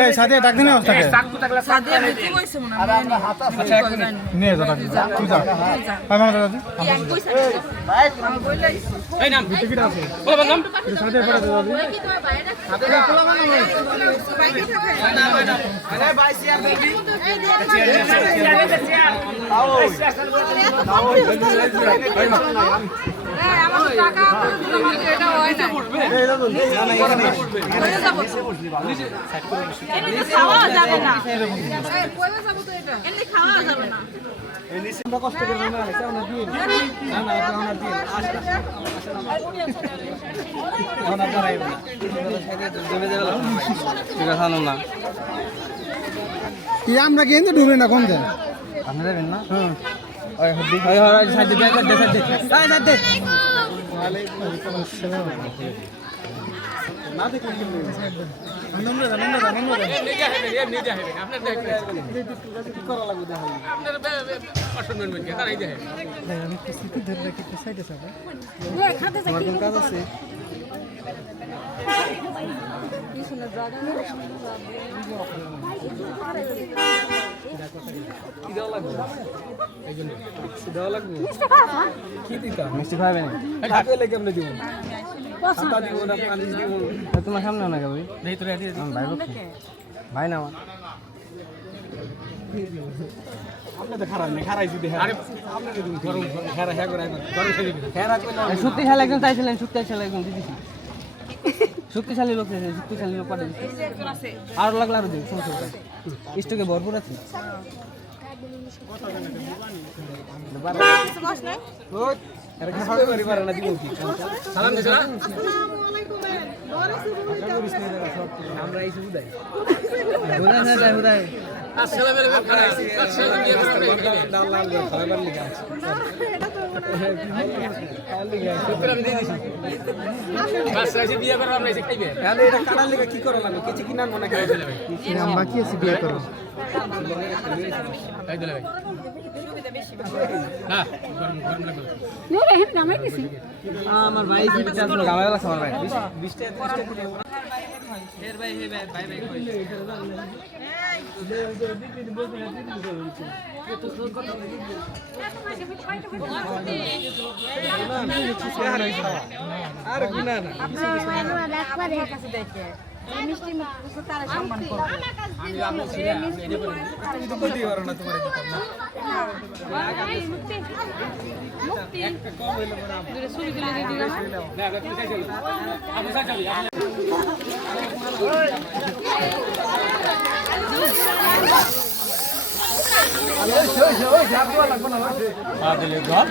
এই সাথে ডাক দিন ওস্তাদকে সাথে কি কইছে মনে আর আমরা হাত আছে নিয়ে যা তুই যা ভাই মামা দাদা ভাই আমি কইলাই এই নাম টিকিট আছে বলো নাম সাথে পড়ে দাও কি তোমার বাইরে সাথে পোলা মানে বাইকে থাকে না আরে ভাই সিয়ার দিবি এই আমার টাকা তোমার এটা হয় না এই দাদু না এখানে এনে খাওয়া যাবে না এই কইবে যাব তো এটা এনে খাওয়া যাবে না এই নিশ্চিন্ত কষ্ট করে না কেমন দিন না না কেমন দিন ওনা করাই না জমে যাবে ঠিক আছে না কি আমরা কিন্তু ডুবে না কোন দেন আপনি যাবেন না হ্যাঁ ওই হদি ওই হয় সাথে দেখা দে সাথে এই সাথে ওয়ালাইকুম আসসালাম না দেখে কি নন্দা নিজে হবে আপনার কি করা লাগবে দেখা আপনার পছন্দ নেই কি তারাই দেখে আমি কিছু কি ধরে রাখি তো সাইডে যাবে ওই খাতে যাই কোন কাজ আছে কি শুনে জায়গা কি দেওয়া লাগবে এইজন্য কি দেওয়া লাগবে মিষ্টি খাওয়া কি দিতা মিষ্টি খাবে না খাবে লে কেমনে দিব পাতা দিব না পানি দিব তোমার সামনে না গাবি দেই তোরে দিয়ে ভাই ভাই না আপনি তো খারাপ নেই খারাইছি দেখে আরে আপনি তো গরম খারা হ্যাঁ করে গরম খাই দিবি খারা কইলা শক্তিশালী একজন চাইছিলেন শক্তিশালী একজন দিদিছি শক্তিশালী লোক আছে শক্তিশালী লোক পাঠিয়ে দিছি আর লাগলা আর দিন সমস্যা স্টকে ভরপুর আছে ওই আরে খাওয়া করি পারে না দিব কি সালাম দিছ না আসসালামু আলাইকুম আমরা এই সুবিধা ওরা না যায় ওরা আসসালামু আলাইকুম খানা আসসালাম দিয়ে দাল লাল খাবার লিখা আছে আমি দিয়ে দিছি বাস রাইছে বিয়ে করব আমরা এসে খাইবে তাহলে এটা কাটার লিখা কি করা লাগবে কিছু কিনার মনে করে দিলে ভাই নাম বাকি আছে বিয়ে করো তাই দিলে ভাই না গরম গরম লাগবে নরে হেম নামাই দিছি আমার ভাই কি বিচার করলো গামায় লাগছে আমার ভাই 20 টা 30 টা কিনে এর ভাই হে ভাই ভাই কই আর গুনা না কাছে দেখে মিষ্টি মুখ তারা সম্মান করবে আমি আপনার ছেলে আপনি এটা বলেন তুমি তো বলতেই পারো না তোমার এটা মুক্তি মুক্তি একটা কম হইলো না দূরে ছবি তুলে দিয়ে দিলাম না আপনি খাইছেন আপনি খাইছেন ওই ঝাপ দেওয়া লাগবে না দিলে ঘর